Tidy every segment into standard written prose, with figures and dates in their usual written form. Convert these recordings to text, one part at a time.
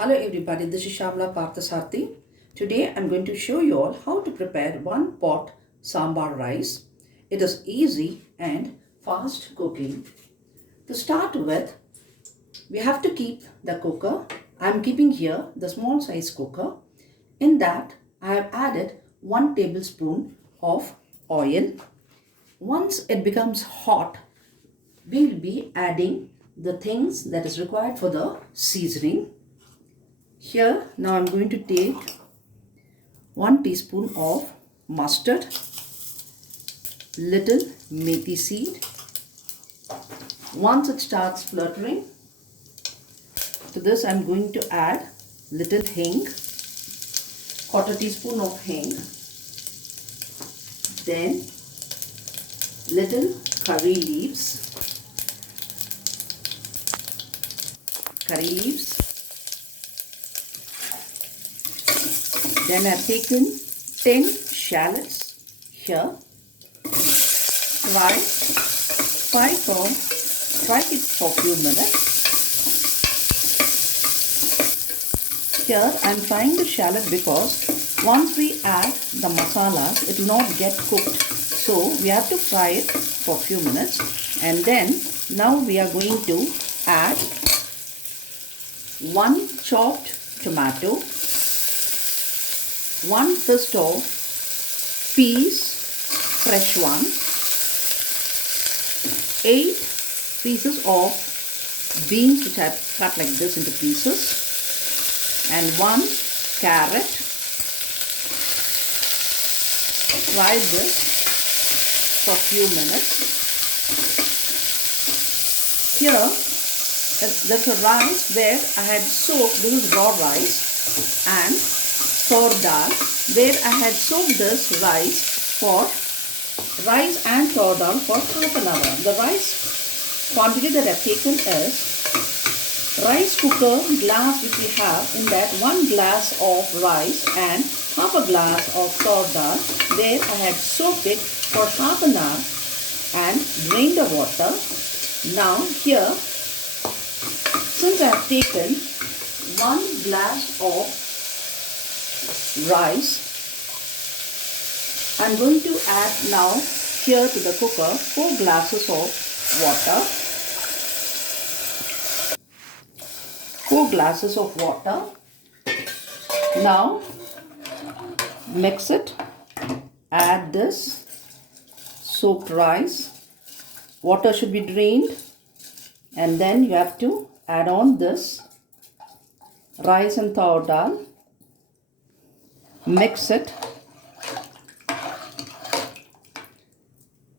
Hello everybody, this is Shamla Parthasarthi. Today I'm going to show you all how to prepare one pot sambar rice. It is easy and fast cooking. To start with, we have to keep the cooker. I'm keeping here the small size cooker. In that, I have added 1 tablespoon of oil. Once it becomes hot, we will be adding the things that is required for the seasoning. Here now I'm going to take 1 teaspoon of mustard, little methi seed. Once it starts fluttering, to this I'm going to add little hing, quarter teaspoon of hing, then little curry leaves, Then I've taken 10 shallots here. Fry it for a few minutes. Here I'm frying the shallot because once we add the masalas, it will not get cooked. So we have to fry it for a few minutes. And then now we are going to add 1 chopped tomato, 1 fist of peas, fresh one, 8 pieces of beans which I have cut like this into pieces, and 1 carrot. Fry this for a few minutes. Here there's a rice where I had soaked, this is raw rice, and tur dal, where I had soaked this rice and tur dal for half an hour. The rice quantity that I have taken is rice cooker glass which we have, in that 1 glass of rice and half a glass of tur dal, where I had soaked it for half an hour and drained the water. Now here, since I have taken 1 glass of rice, I'm going to add now here to the cooker 4 glasses of water. 4 glasses of water. Now mix it. Add this soaked rice. Water should be drained, and then you have to add on this rice and tur dal. Mix it.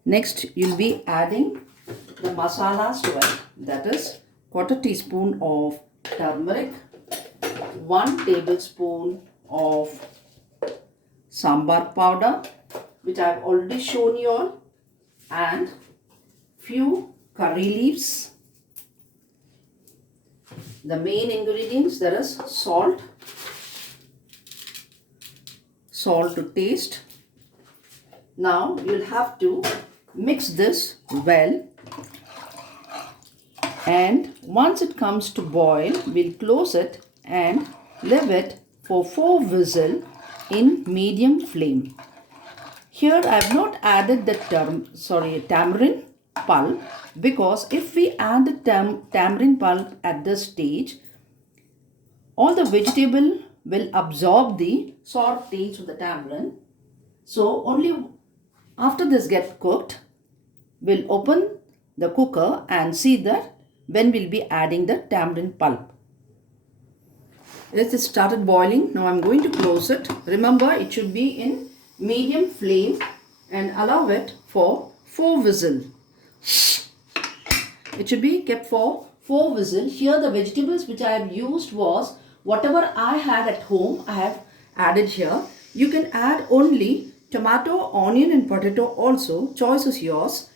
Next you'll be adding the masalas to it. That is quarter teaspoon of turmeric, 1 tablespoon of sambar powder, which I have already shown you all, and few curry leaves. The main ingredients, there is salt to taste. Now you'll have to mix this well, and once it comes to boil, we'll close it and leave it for 4 whistles in medium flame. Here I have not added the tamarind pulp, because if we add the tamarind pulp at this stage, all the vegetable will absorb the sour taste of the tamarind. So only after this gets cooked, we'll open the cooker and see that when we'll be adding the tamarind pulp. It started boiling. Now I'm going to close it. Remember, it should be in medium flame and allow it for 4 whistles. It should be kept for 4 whistles. Here the vegetables which I have used was whatever I had at home, I have added here. You can add only tomato, onion and potato also. Choice is yours.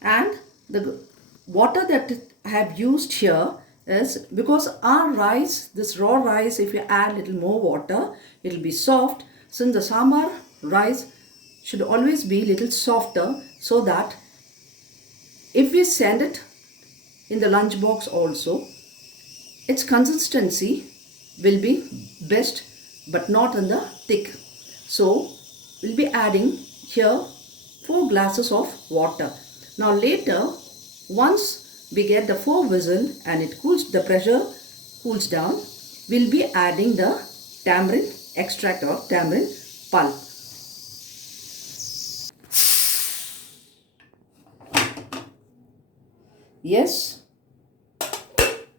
And the water that I have used here is because our rice, this raw rice, if you add little more water, it will be soft. Since the sambar rice should always be little softer, so that if we send it in the lunch box also, its consistency will be best, but not in the thick. So we'll be adding here 4 glasses of water. Now later, once we get the 4 whistle and it cools, the pressure cools down, we'll be adding the tamarind extract or tamarind pulp. Yes.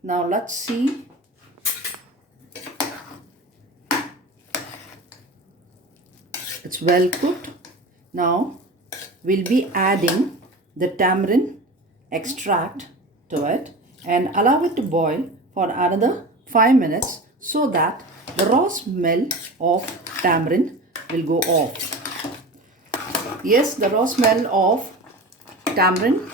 Now let's see. It's well cooked. Now we'll be adding the tamarind extract to it and allow it to boil for another 5 minutes so that the raw smell of tamarind will go off. Yes, the raw smell of tamarind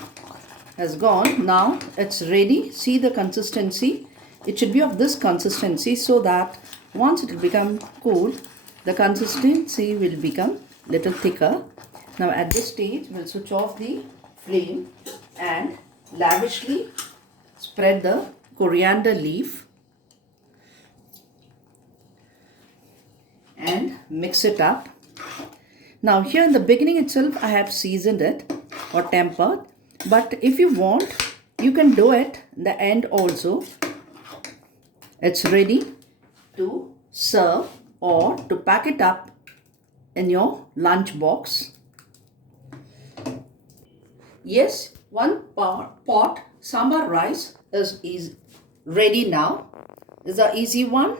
has gone. Now it's ready. See the consistency. It should be of this consistency so that once it will become cool, the consistency will become little thicker. Now at this stage, we'll switch off the flame and lavishly spread the coriander leaf and mix it up. Now here in the beginning itself, I have seasoned it or tempered, but if you want, you can do it in the end also. It's ready to serve or to pack it up in your lunch box. Yes, one pot sambar rice is ready now. It's an easy one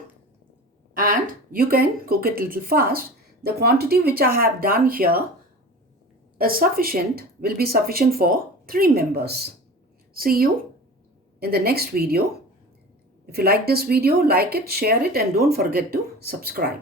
and you can cook it a little fast. The quantity which I have done here is sufficient, will be sufficient for 3 members. See you in the next video. If you like this video, like it, share it, and don't forget to subscribe.